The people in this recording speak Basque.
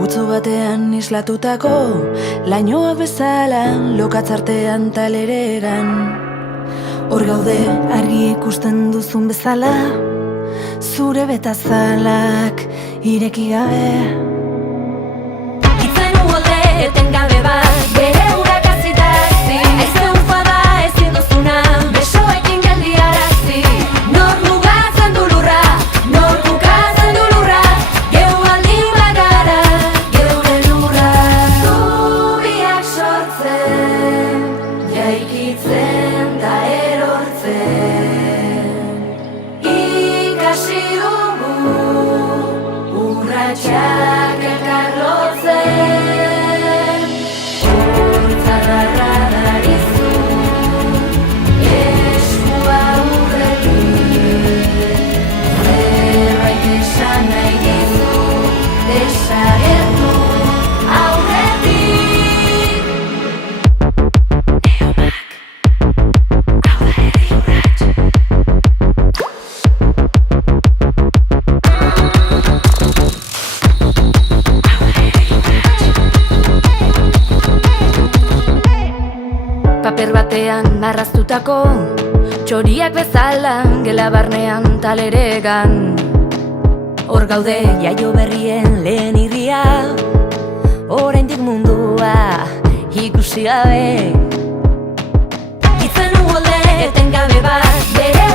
Putzu batean islatutako lainoak bezala lokatzartean taleregan. Hor gaude argi ikusten duzun bezala, zure betazalak ireki gabe. Itzen uolde etengabe bat, bere urak azitazi. Aize ufada ezin duzuna, besoekin geldiarazi. Nor mugatzen du lurra, nor bukatzen du lurra, geu baldin bagara, geure lurra. Zubiak sortzen, jaikitzen da erortzen. Ikasi dugu urratsak elkar lotzen. Hortzadarra darizu, eskua urretik. Zerbait esan nahi dizu, desagertu aurretik. Neomak, hau da eri urrats. Paper batean marraztutako txoriak bezala gela barnean taleregan. Hor gaude jaio berrien lehen irria, oraindik mundua ikusi gabe. Itzen uolde etengabe bat, bere